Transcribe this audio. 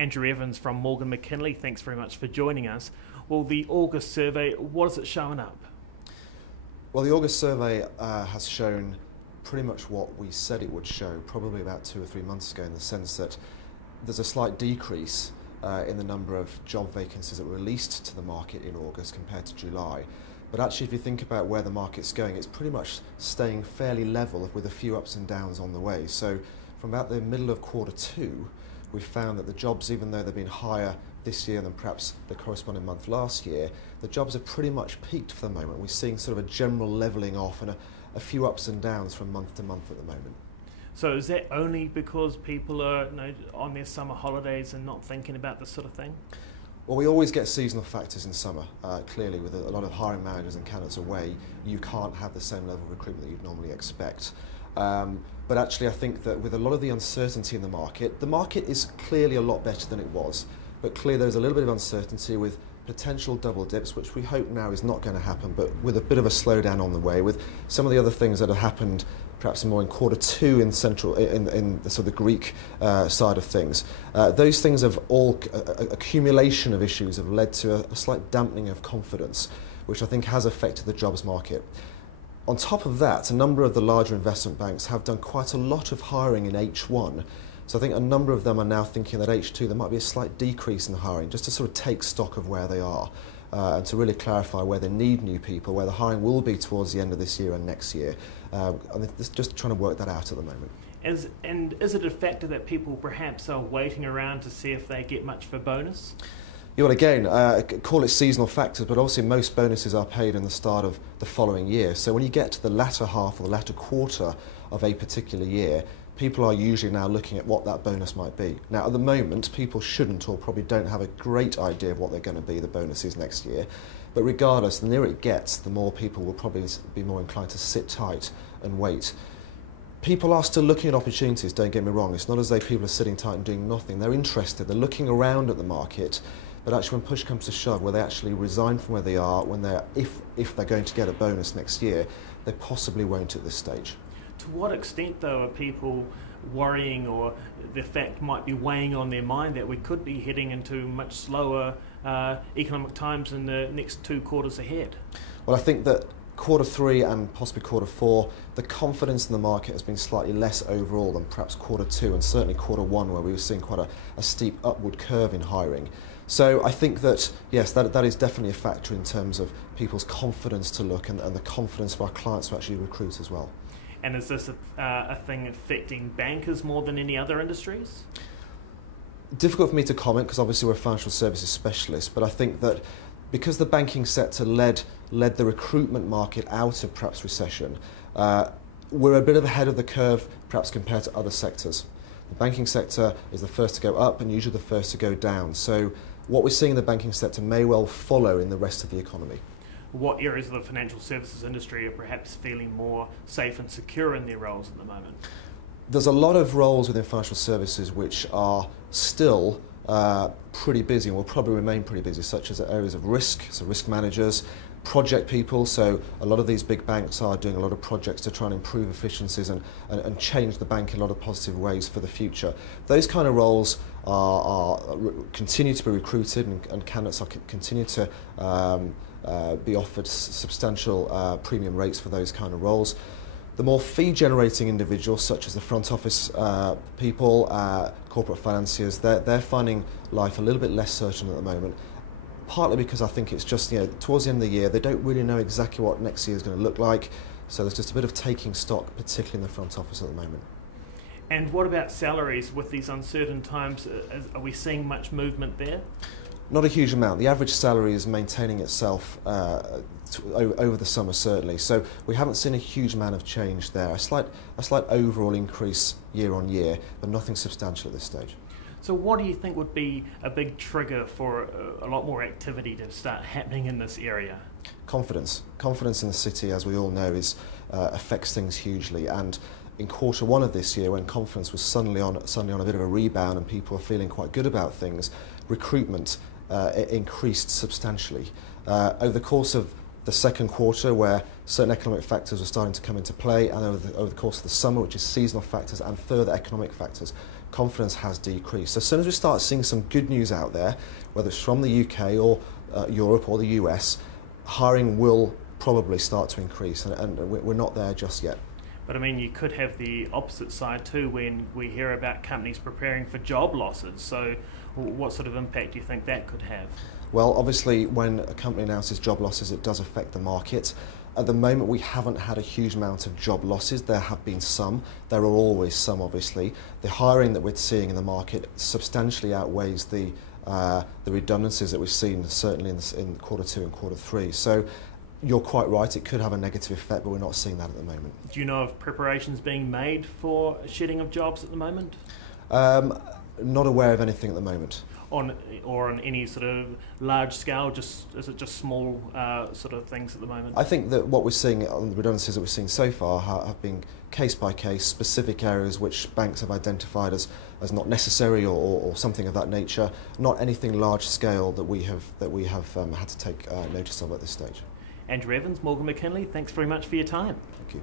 Andrew Evans from Morgan McKinley. Thanks very much for joining us. Well, the August survey, what is it showing up? Well, the August survey has shown pretty much what we said it would show, probably about 2 or 3 months ago, in the sense that there's a slight decrease in the number of job vacancies that were released to the market in August compared to July. But actually, if you think about where the market's going, it's pretty much staying fairly level with a few ups and downs on the way. So from about the middle of Q2, we've found that the jobs, even though they've been higher this year than perhaps the corresponding month last year, the jobs have pretty much peaked for the moment. We're seeing sort of a general levelling off and a few ups and downs from month to month at the moment. So is that only because people are on their summer holidays and not thinking about this sort of thing? Well, we always get seasonal factors in summer. Clearly, with a lot of hiring managers and candidates away, you can't have the same level of recruitment that you'd normally expect. But actually, I think that with a lot of the uncertainty in the market is clearly a lot better than it was. But clearly, there's a little bit of uncertainty with potential double dips, which we hope now is not going to happen, but with a bit of a slowdown on the way, with some of the other things that have happened perhaps more in Q2 in the sort of the Greek side of things. Those things have all, accumulation of issues have led to a slight dampening of confidence, which I think has affected the jobs market. On top of that, a number of the larger investment banks have done quite a lot of hiring in H1. So I think a number of them are now thinking that H2 there might be a slight decrease in hiring, just to sort of take stock of where they are and to really clarify where they need new people, where the hiring will be towards the end of this year and next year. And they're just trying to work that out at the moment. And is it a factor that people perhaps are waiting around to see if they get much of a bonus? Yeah, well, again, call it seasonal factors, but obviously most bonuses are paid in the start of the following year. So when you get to the latter half or the latter quarter of a particular year, people are usually now looking at what that bonus might be. Now, at the moment, people shouldn't or probably don't have a great idea of what they're going to be, the bonuses next year. But regardless, the nearer it gets, the more people will probably be more inclined to sit tight and wait. People are still looking at opportunities, don't get me wrong. It's not as though people are sitting tight and doing nothing. They're interested, they're looking around at the market. But actually, when push comes to shove, where they actually resign from where they are, when they're, if they're going to get a bonus next year, they possibly won't at this stage. To what extent, though, are people worrying, or the fact might be weighing on their mind that we could be heading into much slower economic times in the next 2 quarters ahead? Well, I think that Q3 and possibly Q4, the confidence in the market has been slightly less overall than perhaps Q2 and certainly Q1, where we were seeing quite a steep upward curve in hiring. So I think that, yes, that is definitely a factor in terms of people's confidence to look and the confidence of our clients to actually recruit as well. And is this a thing affecting bankers more than any other industries? Difficult for me to comment because obviously we're financial services specialists, but I think that because the banking sector led the recruitment market out of perhaps recession, we're a bit ahead of the curve perhaps compared to other sectors. The banking sector is the first to go up and usually the first to go down. So what we're seeing in the banking sector may well follow in the rest of the economy. What areas of the financial services industry are perhaps feeling more safe and secure in their roles at the moment? There's a lot of roles within financial services which are still pretty busy and will probably remain pretty busy, such as areas of risk, so risk managers, project people. So a lot of these big banks are doing a lot of projects to try and improve efficiencies and change the bank in a lot of positive ways for the future. Those kind of roles continue to be recruited, and candidates are continue to be offered substantial premium rates for those kind of roles. The more fee-generating individuals, such as the front office people, corporate financiers, they're finding life a little bit less certain at the moment, partly because I think it's just, towards the end of the year, they don't really know exactly what next year is going to look like, so there's just a bit of taking stock, particularly in the front office at the moment. And what about salaries with these uncertain times? Are we seeing much movement there? Not a huge amount. The average salary is maintaining itself over the summer, certainly. So we haven't seen a huge amount of change there. A slight overall increase year on year, but nothing substantial at this stage. So what do you think would be a big trigger for a lot more activity to start happening in this area? Confidence. Confidence in the city, as we all know, affects things hugely. And in Q1 of this year, when confidence was suddenly on a bit of a rebound and people were feeling quite good about things, recruitment increased substantially. Over the course of the second quarter, where certain economic factors were starting to come into play, and over the course of the summer, which is seasonal factors and further economic factors, confidence has decreased. So as soon as we start seeing some good news out there, whether it's from the UK or Europe or the US, hiring will probably start to increase, and we're not there just yet. But I mean, you could have the opposite side too when we hear about companies preparing for job losses. So what sort of impact do you think that could have? Well, obviously, when a company announces job losses, it does affect the market. At the moment, we haven't had a huge amount of job losses. There have been some. There are always some, obviously. The hiring that we're seeing in the market substantially outweighs the redundancies that we've seen, certainly in Q2 and Q3. So you're quite right, it could have a negative effect, but we're not seeing that at the moment. Do you know of preparations being made for shedding of jobs at the moment? Not aware of anything at the moment. On any sort of large scale, is it just small sort of things at the moment? I think that what we're seeing on the redundancies that we've seen so far have been case by case, specific areas which banks have identified as not necessary or something of that nature. Not anything large scale that we have had to take notice of at this stage. Andrew Evans, Morgan McKinley, thanks very much for your time. Thank you.